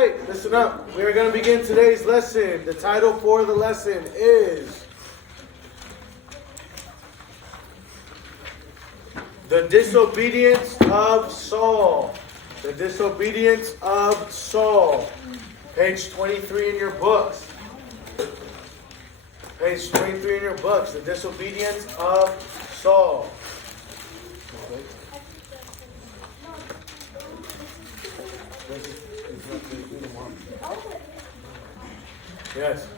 right, listen up. We are going to begin today's lesson. The title for the lesson is The Disobedience of Saul. The Disobedience of Saul. Page 23 in your books. Page 23 in your books. The Disobedience of Saul. Yes.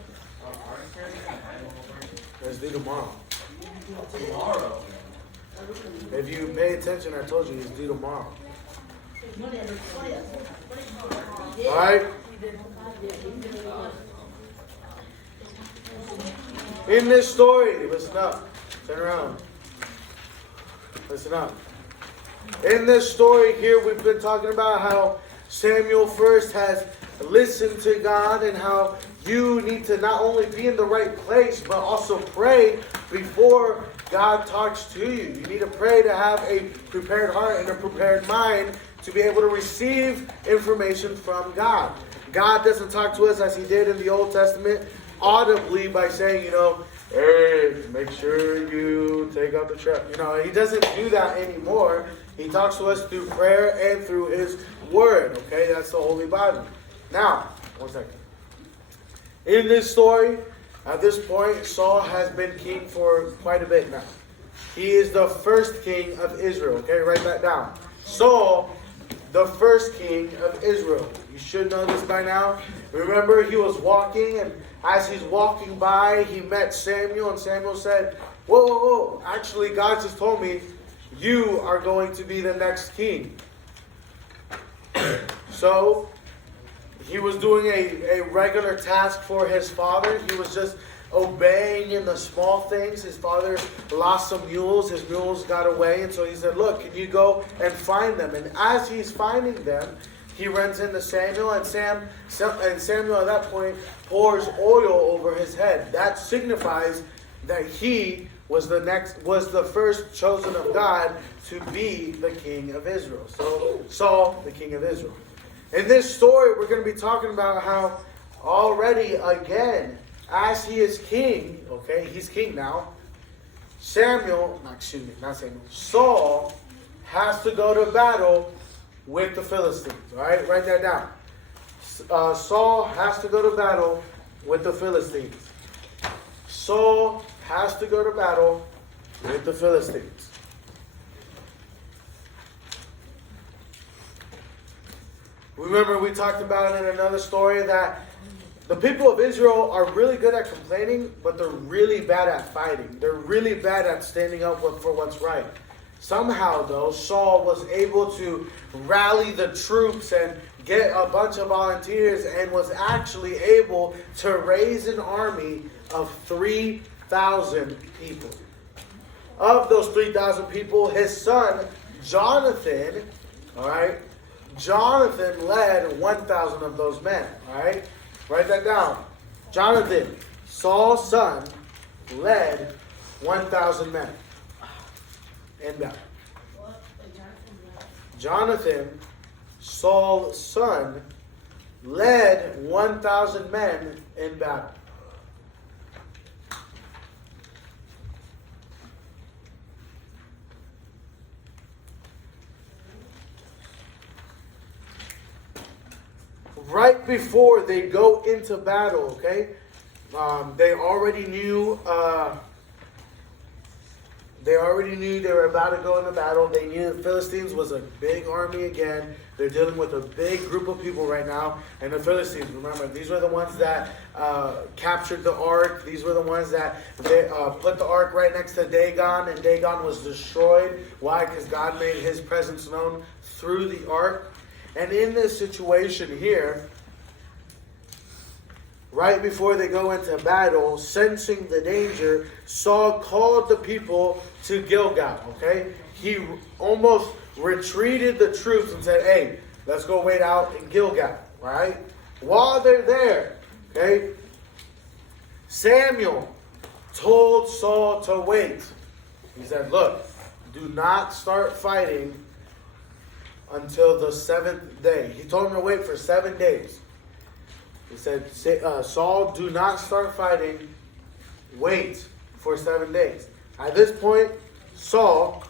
Let's do tomorrow. Tomorrow. If you pay attention, I told you it's due tomorrow. Alright? In this story, listen up. Turn around. Listen up. In this story here, we've been talking about how Samuel first has listened to God and how you need to not only be in the right place, but also pray before God talks to you. You need to pray to have a prepared heart and a prepared mind to be able to receive information from God. God doesn't talk to us as he did in the Old Testament, audibly by saying, hey, make sure you take out the trash. He doesn't do that anymore. He talks to us through prayer and through his word. Okay, that's the Holy Bible. Now, one second. In this story, at this point, Saul has been king for quite a bit now. He is the first king of Israel. Okay, write that down. Saul, the first king of Israel. You should know this by now. Remember, he was walking, and as he's walking by, he met Samuel, and Samuel said, whoa. Actually, God just told me, you are going to be the next king. So, he was doing a regular task for his father. He was just obeying in the small things. His father lost some mules. His mules got away. And so he said, look, can you go and find them? And as he's finding them, he runs into Samuel. And Samuel at that point pours oil over his head. That signifies that he was the first chosen of God to be the king of Israel. So Saul, the king of Israel. In this story, we're going to be talking about how already again, as he is king, okay, he's king now, Saul has to go to battle with the Philistines. All right, write that down. Saul has to go to battle with the Philistines. Saul has to go to battle with the Philistines. Remember, we talked about in another story that the people of Israel are really good at complaining, but they're really bad at fighting. They're really bad at standing up for what's right. Somehow, though, Saul was able to rally the troops and get a bunch of volunteers and was actually able to raise an army of 3,000 people. Of those 3,000 people, his son, Jonathan, Jonathan led 1,000 of those men. All right? Write that down. Jonathan, Saul's son, led 1,000 men in battle. Jonathan, Saul's son, led 1,000 men in battle. Right before they go into battle, okay, they already knew they were about to go into battle. They knew the Philistines was a big army again. They're dealing with a big group of people right now. And the Philistines, remember, these were the ones that captured the ark. These were the ones that they put the ark right next to Dagon, and Dagon was destroyed. Why? Because God made his presence known through the ark. And in this situation here, right before they go into battle, sensing the danger, Saul called the people to Gilgal, okay? He almost retreated the troops and said, hey, let's go wait out in Gilgal, right? While they're there, okay, Samuel told Saul to wait. He said, look, do not start fighting until the 7th day. He told him to wait for 7 days. He said, Saul, do not start fighting. Wait for 7 days. At this point, Saul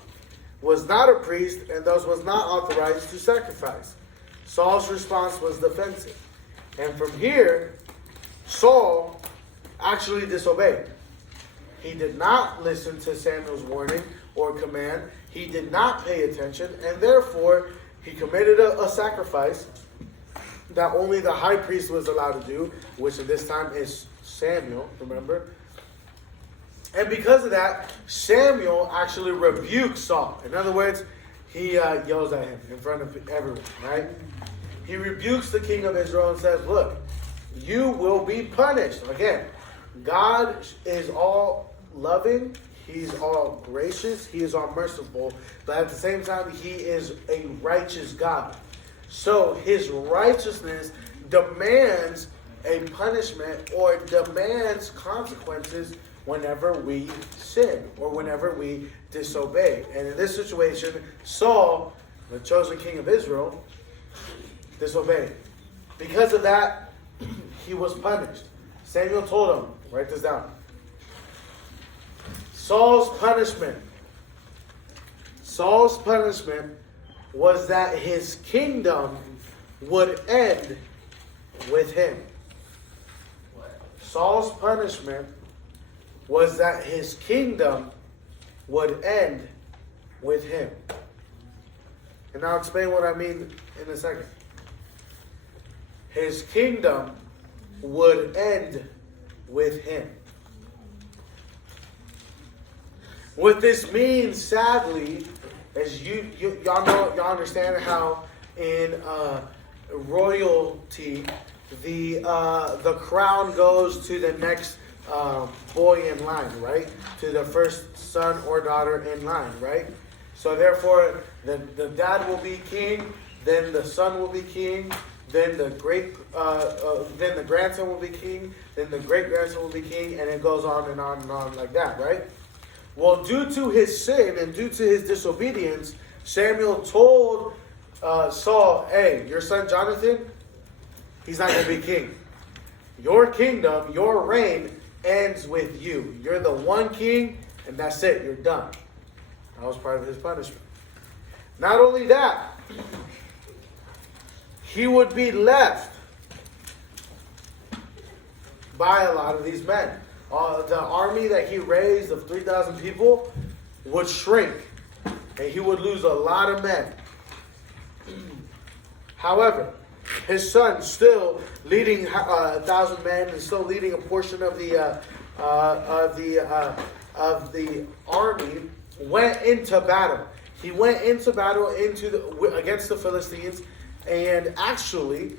was not a priest and thus was not authorized to sacrifice. Saul's response was defensive. And from here, Saul actually disobeyed. He did not listen to Samuel's warning or command. He did not pay attention, and therefore he committed a sacrifice that only the high priest was allowed to do, which at this time is Samuel, remember? And because of that, Samuel actually rebuked Saul. In other words, he yells at him in front of everyone, right? He rebukes the king of Israel and says, look, you will be punished. Again, God is all loving. He's all gracious. He is all merciful. But at the same time, he is a righteous God. So his righteousness demands a punishment or demands consequences whenever we sin or whenever we disobey. And in this situation, Saul, the chosen king of Israel, disobeyed. Because of that, he was punished. Samuel told him, write this down. Saul's punishment was that his kingdom would end with him. Saul's punishment was that his kingdom would end with him. And I'll explain what I mean in a second. His kingdom would end with him. What this means, sadly, is y'all understand how in royalty the crown goes to the next boy in line, right? To the first son or daughter in line, right? So therefore, the dad will be king, then the son will be king, then the grandson will be king, then the great grandson will be king, and it goes on and on and on like that, right? Well, due to his sin and due to his disobedience, Samuel told Saul, hey, your son Jonathan, he's not going to be king. Your kingdom, your reign ends with you. You're the one king, and that's it. You're done. That was part of his punishment. Not only that, he would be left by a lot of these men. The army that he raised of 3,000 people would shrink, and he would lose a lot of men. However, his son, still leading 1,000 men and still leading a portion of the army, went into battle. He went into battle against the Philistines, and actually,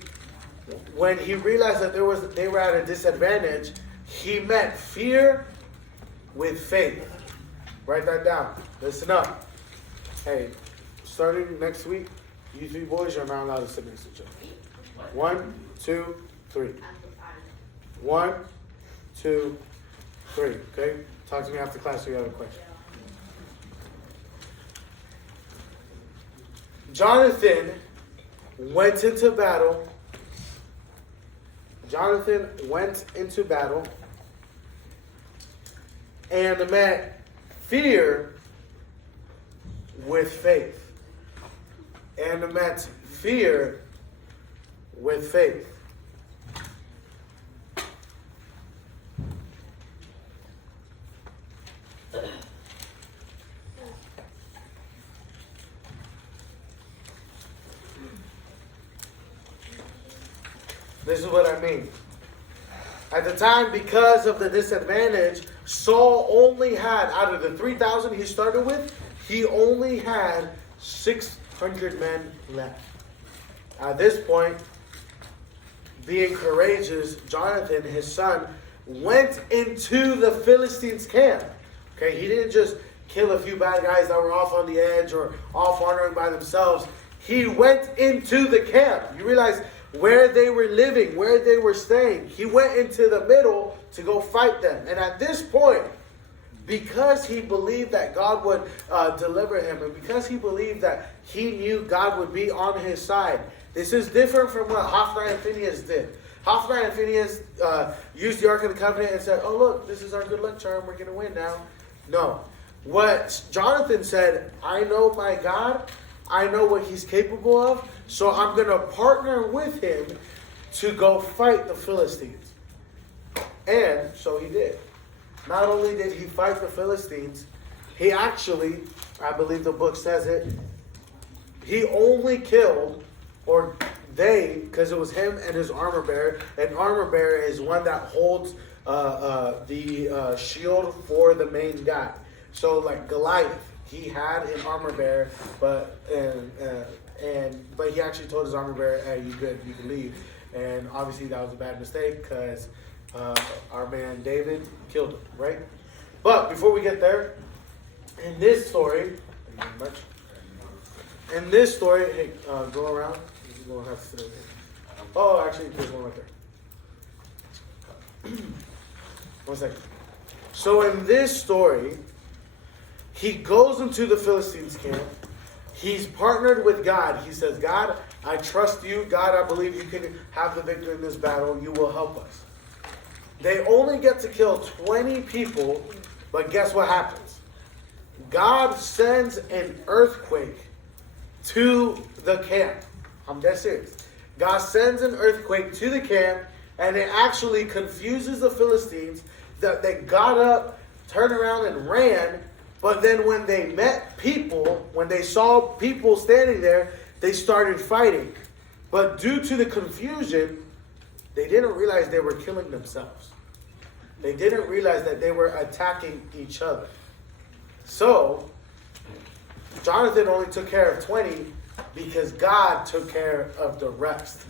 when he realized that they were at a disadvantage, he met fear with faith. Write that down. Listen up. Hey, starting next week, you three boys are not allowed to sit next to each other. 1, 2, 3. 1, 2, 3. Okay? Talk to me after class if you have a question. Jonathan went into battle. And met fear with faith. This is what I mean. At the time, because of the disadvantage, Saul only had, out of the 3,000 he started with, he only had 600 men left. At this point, being courageous, Jonathan, his son, went into the Philistines' camp. Okay, he didn't just kill a few bad guys that were off on the edge or off wandering by themselves. He went into the camp. You realize where they were living, where they were staying. He went into the middle to go fight them. And at this point, because he believed that God would deliver him, and because he believed that he knew God would be on his side, this is different from what Hophni and Phinehas did. Hophni and Phinehas used the Ark of the Covenant and said, oh, look, this is our good luck charm. We're going to win now. No. What Jonathan said, I know my God. I know what he's capable of. So I'm going to partner with him to go fight the Philistines. And so he did. Not only did he fight the Philistines, he actually, I believe the book says it, he only killed, or they, because it was him and his armor bearer. And armor bearer is one that holds the shield for the main guy. So like Goliath, he had an armor bearer, but he actually told his armor bearer, "Hey, you good? You can leave." And obviously that was a bad mistake because our man David killed him, right? But before we get there, in this story, thank you very much. In this story, hey, go around. You don't have to sit over here. Oh, actually, there's one right there. 1 second. So in this story, he goes into the Philistines' camp. He's partnered with God. He says, God, I trust you. God, I believe you can have the victory in this battle. You will help us. They only get to kill 20 people, but guess what happens? God sends an earthquake to the camp. I'm dead serious. God sends an earthquake to the camp, and it actually confuses the Philistines that they got up, turned around, and ran. But then when they met people, when they saw people standing there, they started fighting. But due to the confusion, they didn't realize they were killing themselves. They didn't realize that they were attacking each other. So, Jonathan only took care of 20 because God took care of the rest.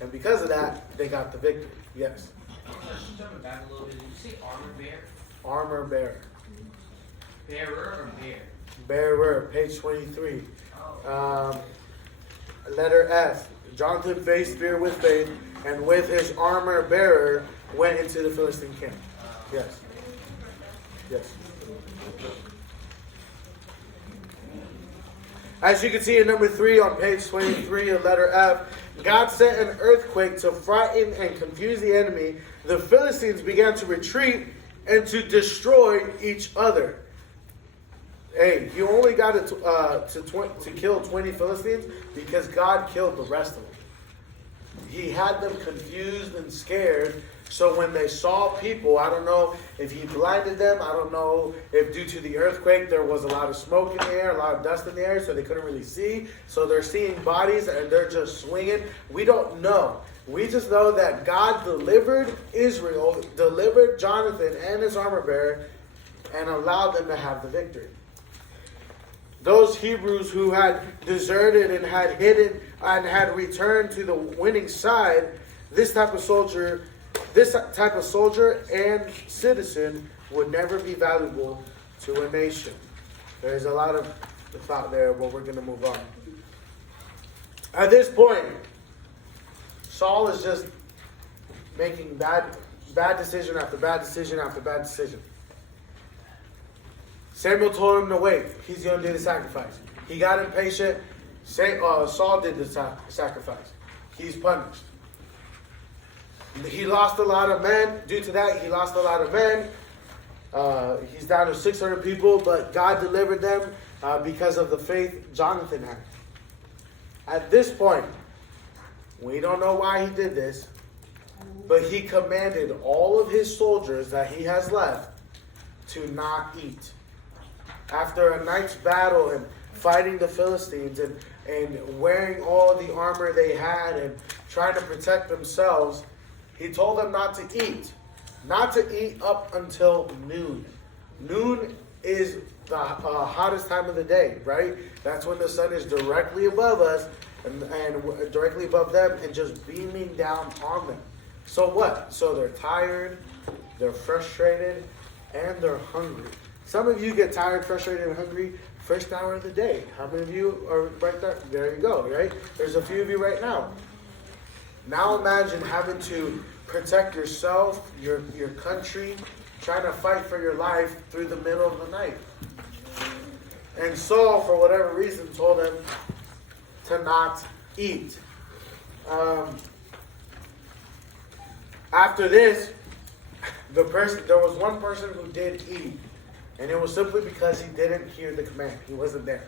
And because of that, they got the victory. Yes. Jumping back a little bit, did you say armor bearer? Armor bearer. Bearer or bear? Bearer, page 23. Letter F. Jonathan faced fear with faith, and with his armor bearer went into the Philistine camp. Yes. Yes. As you can see in number 3 on page 23 of letter F, God sent an earthquake to frighten and confuse the enemy. The Philistines began to retreat and to destroy each other. Hey, you only got to kill 20 Philistines because God killed the rest of them. He had them confused and scared. So when they saw people, I don't know if he blinded them. I don't know if due to the earthquake there was a lot of smoke in the air, a lot of dust in the air, so they couldn't really see. So they're seeing bodies and they're just swinging. We don't know. We just know that God delivered Israel, delivered Jonathan and his armor bearer, and allowed them to have the victory. Those Hebrews who had deserted and had hidden and had returned to the winning side, this type of soldier and citizen would never be valuable to a nation. There's a lot of thought there, but we're going to move on. At this point, Saul is just making bad decision after bad decision after bad decision. Samuel told him to wait. He's going to do the sacrifice. He got impatient. Saul did the sacrifice. He's punished. He lost a lot of men. Due to that, he lost a lot of men. He's down to 600 people, but God delivered them because of the faith Jonathan had. At this point, we don't know why he did this, but he commanded all of his soldiers that he has left to not eat. After a night's battle and fighting the Philistines and wearing all the armor they had and trying to protect themselves, he told them not to eat. Not to eat up until noon. Noon is the hottest time of the day, right? That's when the sun is directly above us and directly above them and just beaming down on them. So what? So they're tired, they're frustrated, and they're hungry. Some of you get tired, frustrated, and hungry first hour of the day. How many of you are right there? There you go, right? There's a few of you right now. Now imagine having to protect yourself, your country, trying to fight for your life through the middle of the night. And Saul, for whatever reason, told him to not eat. after this, there was one person who did eat, and it was simply because he didn't hear the command. He wasn't there.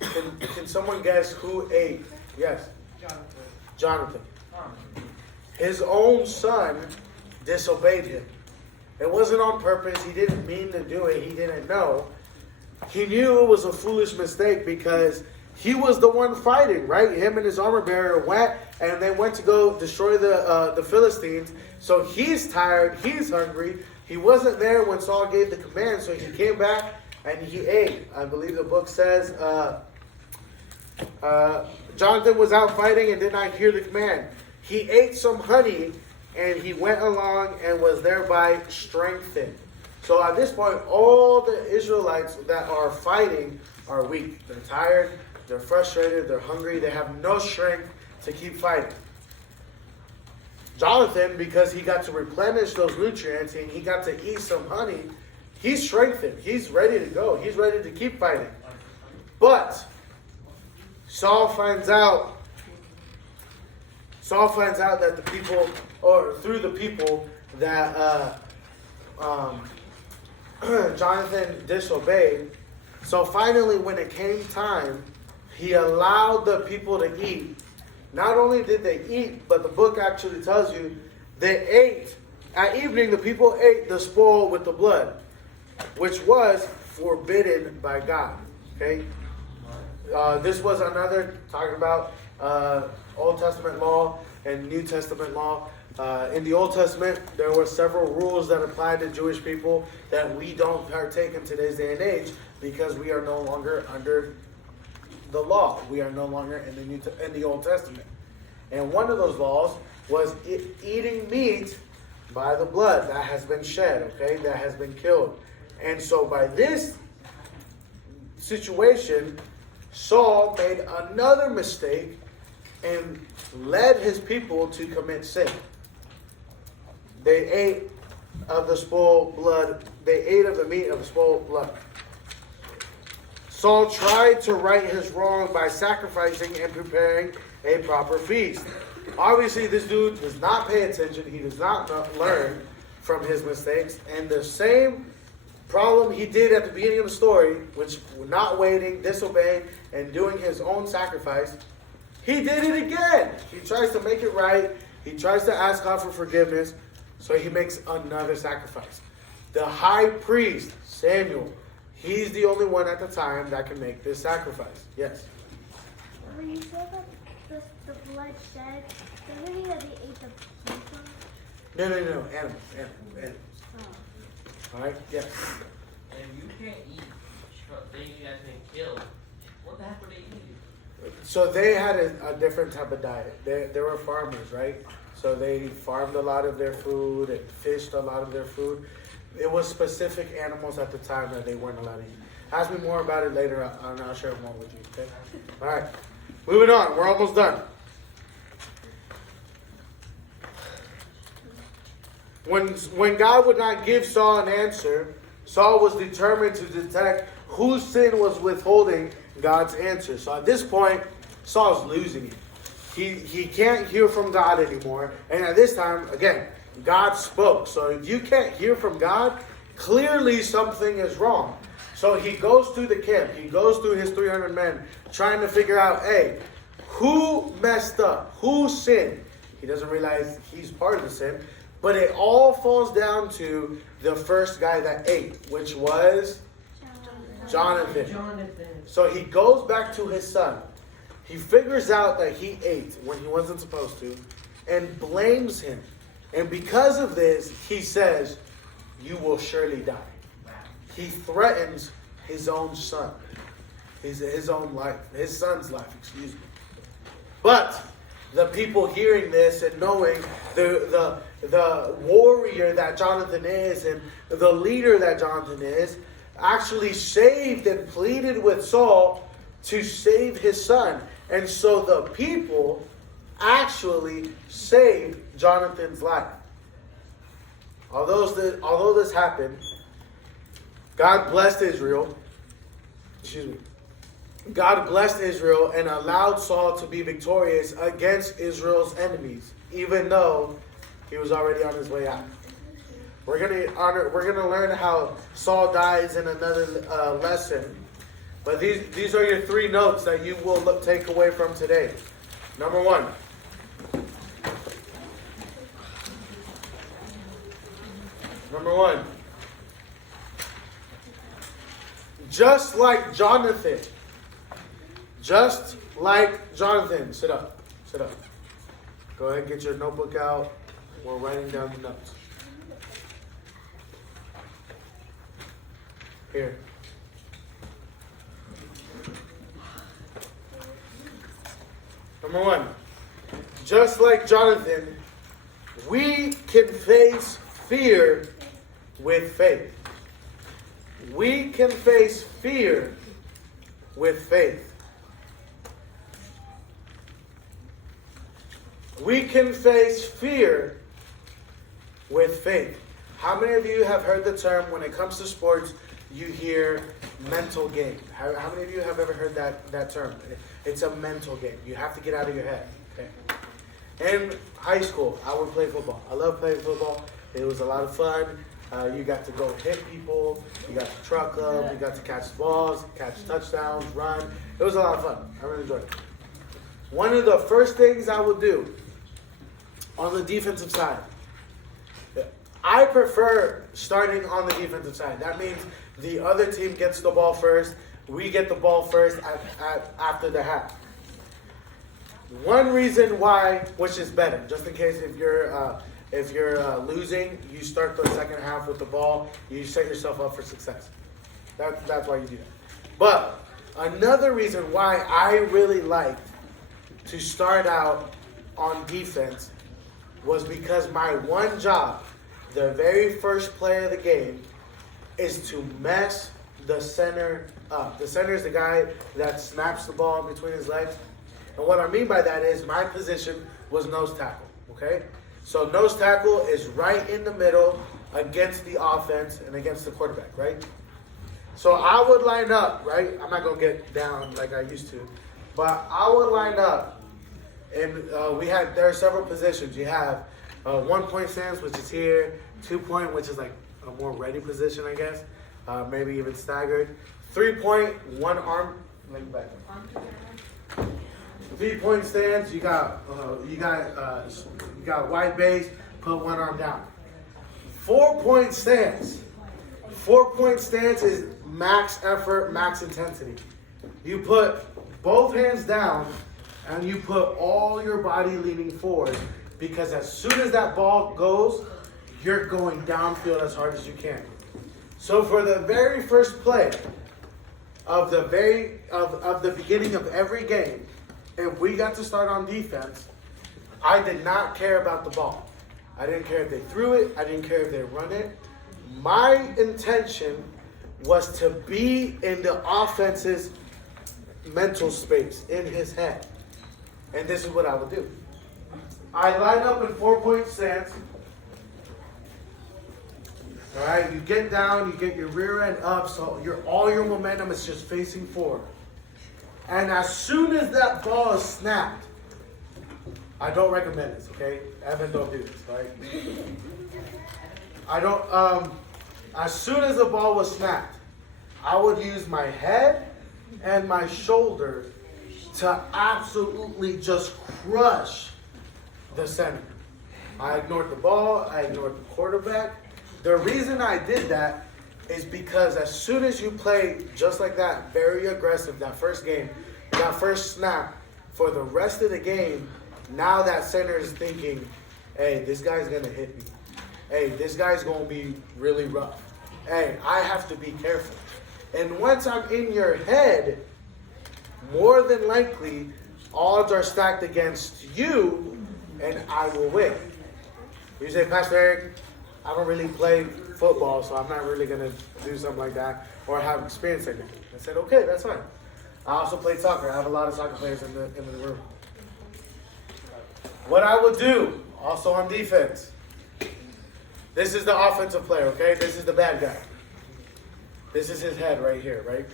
Can someone guess who ate? Yes. Jonathan. His own son disobeyed him. It wasn't on purpose. He didn't mean to do it. He didn't know. He knew it was a foolish mistake because he was the one fighting, right? Him and his armor bearer went, and they went to go destroy the Philistines. So he's tired. He's hungry. He wasn't there when Saul gave the command, so he came back and he ate. I believe the book says Jonathan was out fighting and did not hear the command. He ate some honey, and he went along and was thereby strengthened. So at this point, all the Israelites that are fighting are weak. They're tired, they're frustrated, they're hungry, they have no strength to keep fighting. Jonathan, because he got to replenish those nutrients and he got to eat some honey, he's strengthened. He's ready to go. He's ready to keep fighting. But Saul finds out that the people, or through the people, that Jonathan disobeyed. So finally, when it came time, he allowed the people to eat. Not only did they eat, but the book actually tells you they ate. At evening, the people ate the spoil with the blood, which was forbidden by God. Okay? This was another, talking about Old Testament law and New Testament law. In the Old Testament, there were several rules that applied to Jewish people that we don't partake in today's day and age because we are no longer under the law. We are no longer in the Old Testament. And one of those laws was eating meat by the blood that has been shed, okay, that has been killed. And so by this situation, Saul made another mistake and led his people to commit sin. They ate of the spoiled blood. They ate of the meat of the spoiled blood. Saul tried to right his wrong by sacrificing and preparing a proper feast. Obviously, this dude does not pay attention. He does not learn from his mistakes. And the same problem he did at the beginning of the story, which not waiting, disobeying, and doing his own sacrifice, he did it again. He tries to make it right. He tries to ask God for forgiveness. So he makes another sacrifice. The high priest, Samuel, he's the only one at the time that can make this sacrifice. Yes? When you said that the blood shed, doesn't mean that they ate the people? No. Animals. Oh. All right? Yes. And you can't eat things that's been killed. What the heck were they eating? So they had a different type of diet. They were farmers, right? So they farmed a lot of their food and fished a lot of their food. It was specific animals at the time that they weren't allowed to eat. Ask me more about it later, and I'll share more with you, okay? All right. Moving on. We're almost done. When God would not give Saul an answer, Saul was determined to detect whose sin was withholding God's answer. So at this point, Saul's losing it. He can't hear from God anymore. And at this time, again, God spoke. So if you can't hear from God, clearly something is wrong. So he goes through the camp. He goes through his 300 men trying to figure out, hey, who messed up? Who sinned? He doesn't realize he's part of the sin. But it all falls down to the first guy that ate, which was Jonathan. So he goes back to his son. He figures out that he ate when he wasn't supposed to and blames him. And because of this, he says, you will surely die. He threatens his own son. His own life. His son's life, excuse me. But the people hearing this and knowing the warrior that Jonathan is and the leader that Jonathan is, actually saved and pleaded with Saul to save his son. And so the people actually saved Jonathan's life. Although this happened, God blessed Israel. God blessed Israel and allowed Saul to be victorious against Israel's enemies, even though he was already on his way out. We're gonna learn how Saul dies in another lesson. But these are your 3 notes that you will take away from today. Number 1. Number 1. Just like Jonathan. Just like Jonathan. Sit up. Sit up. Go ahead and get your notebook out. We're writing down the notes. Here. Number 1. Just like Jonathan, we can face fear with faith. We can face fear with faith. We can face fear with faith. How many of you have heard the term, when it comes to sports, you hear mental game? How many of you have ever heard that term? It's a mental game. You have to get out of your head. Okay. In high school, I would play football. I love playing football. It was a lot of fun. You got to go hit people. You got to truck them. You got to catch balls, catch touchdowns, run. It was a lot of fun. I really enjoyed it. One of the first things I would do on the defensive side, I prefer starting on the defensive side. That means the other team gets the ball first. We get the ball first after the half. One reason why, which is better, just in case if you're losing, you start the second half with the ball. You set yourself up for success. That's why you do that. But another reason why I really liked to start out on defense was because my one job, the very first play of the game, is to mess the center up. The center is the guy that snaps the ball in between his legs. And what I mean by that is my position was nose tackle, okay? So nose tackle is right in the middle against the offense and against the quarterback, right? So I would line up, right? I'm not going to get down like I used to. But I would line up, and there are several positions. You have 1-point stance, which is here, 2-point, which is like a more ready position, I guess. Maybe even staggered. 3-point, one arm, leg back. 3-point stance, you got wide base, put one arm down. 4-point stance. 4-point stance is max effort, max intensity. You put both hands down and you put all your body leaning forward, because as soon as that ball goes, you're going downfield as hard as you can. So for the very first play of the beginning of every game, if we got to start on defense, I did not care about the ball. I didn't care if they threw it. I didn't care if they run it. My intention was to be in the offense's mental space, in his head. And this is what I would do. I line up in 4-point stance. All right, you get down, you get your rear end up, so all your momentum is just facing forward. And as soon as that ball is snapped, I don't recommend this, okay? Evan, don't do this, right? As soon as the ball was snapped, I would use my head and my shoulder to absolutely just crush the center. I ignored the ball, I ignored the quarterback. The reason I did that is because as soon as you play just like that, very aggressive, that first game, that first snap, for the rest of the game, now that center is thinking, hey, this guy's going to hit me. Hey, this guy's going to be really rough. Hey, I have to be careful. And once I'm in your head, more than likely, odds are stacked against you, and I will win. You say, Pastor Eric, I don't really play football, so I'm not really going to do something like that or have experience in it. I said, okay, that's fine. I also played soccer. I have a lot of soccer players in the room. What I would do, also on defense, this is the offensive player, okay? This is the bad guy. This is his head right here, right?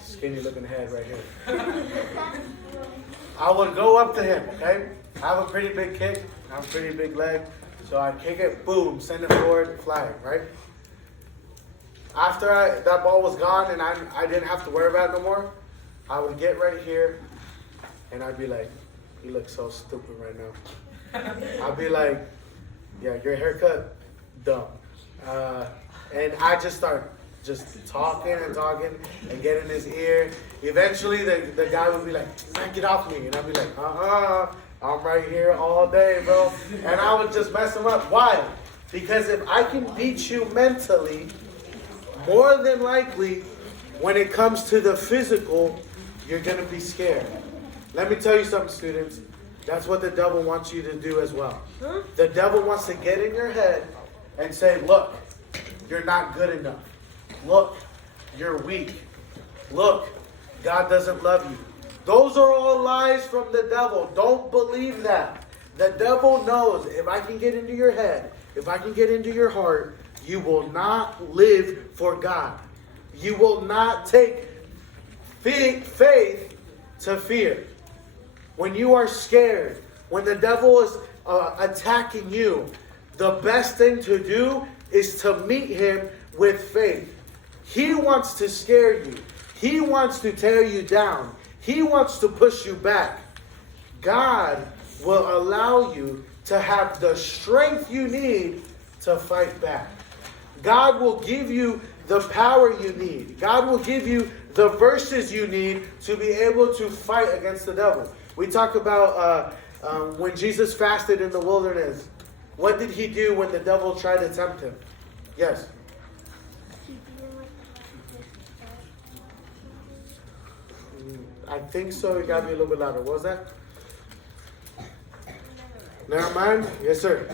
Skinny looking head right here. I would go up to him, okay? I have a pretty big kick. I have a pretty big leg. So I kick it, boom, send it forward, fly it, right? After that ball was gone and I didn't have to worry about it no more, I would get right here and I'd be like, you look so stupid right now. I'd be like, yeah, your haircut, dumb. And I just start just talking and get in his ear. Eventually the guy would be like, man, get off me. And I'd be like, I'm right here all day, bro. And I would just mess him up. Why? Because if I can beat you mentally, more than likely, when it comes to the physical, you're going to be scared. Let me tell you something, students. That's what the devil wants you to do as well. The devil wants to get in your head and say, look, you're not good enough. Look, you're weak. Look, God doesn't love you. Those are all lies from the devil. Don't believe that. The devil knows if I can get into your head, if I can get into your heart, you will not live for God. You will not take faith to fear. When you are scared, when the devil is attacking you, the best thing to do is to meet him with faith. He wants to scare you. He wants to tear you down. He wants to push you back. God will allow you to have the strength you need to fight back. God will give you the power you need. God will give you the verses you need to be able to fight against the devil. We talk about when Jesus fasted in the wilderness. What did he do when the devil tried to tempt him? Yes. I think so. You got to be a little bit louder. What was that? Never mind. Yes, sir.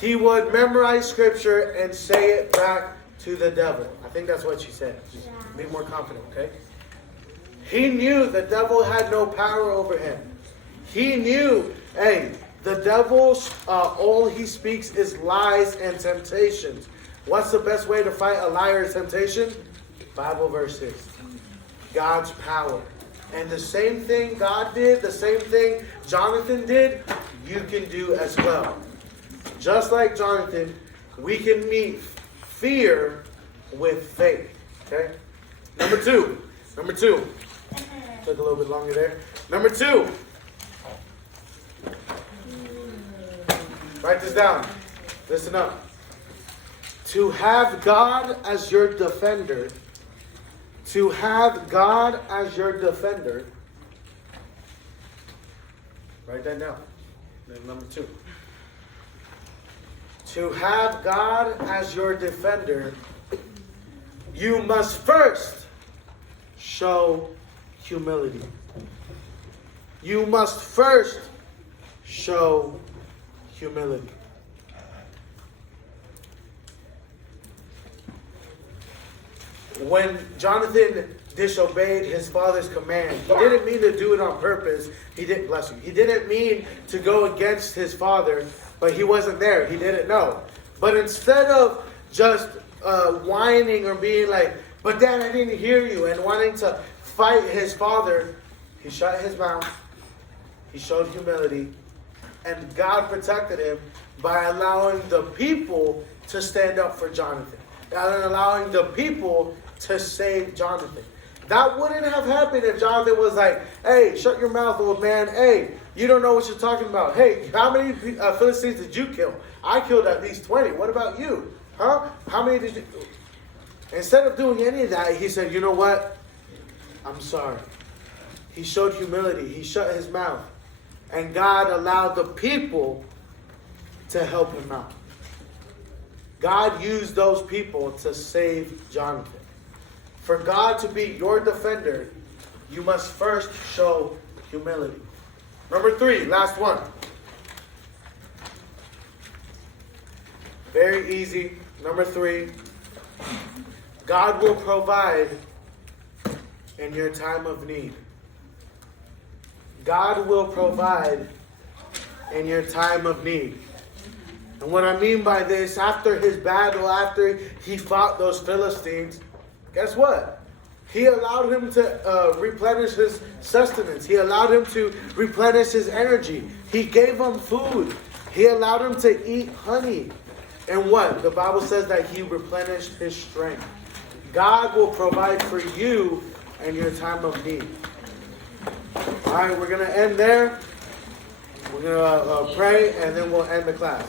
He would memorize scripture and say it back to the devil. I think that's what she said. Just be more confident, okay? He knew the devil had no power over him. He knew, hey, the devil's, all he speaks is lies and temptations. What's the best way to fight a liar's temptation? Bible verses. God's power. And the same thing God did, the same thing Jonathan did, you can do as well. Just like Jonathan, we can meet fear with faith. Okay? Number two. Took a little bit longer there. Number 2. Write this down. Listen up. To have God as your defender. To have God as your defender. Write that down. Then number 2. To have God as your defender, you must first show humility. You must first show humility. When Jonathan disobeyed his father's command, he didn't mean to do it on purpose. He didn't, bless you. He didn't mean to go against his father, but he wasn't there. He didn't know. But instead of just whining or being like, but Dad, I didn't hear you, and wanting to fight his father, he shut his mouth. He showed humility. And God protected him by allowing the people to stand up for Jonathan. And allowing the people to save Jonathan. That wouldn't have happened if Jonathan was like, hey, shut your mouth, old man. Hey, you don't know what you're talking about. Hey, how many Philistines did you kill? I killed at least 20. What about you? Huh? How many did you... Instead of doing any of that, he said, you know what? I'm sorry. He showed humility. He shut his mouth. And God allowed the people to help him out. God used those people to save Jonathan. For God to be your defender, you must first show humility. Number 3, last one. Very easy. Number 3. God will provide in your time of need. God will provide in your time of need. And what I mean by this, after his battle, after he fought those Philistines, guess what? He allowed him to replenish his sustenance. He allowed him to replenish his energy. He gave him food. He allowed him to eat honey. And what? The Bible says that he replenished his strength. God will provide for you in your time of need. All right, we're going to end there. We're going to pray, and then we'll end the class.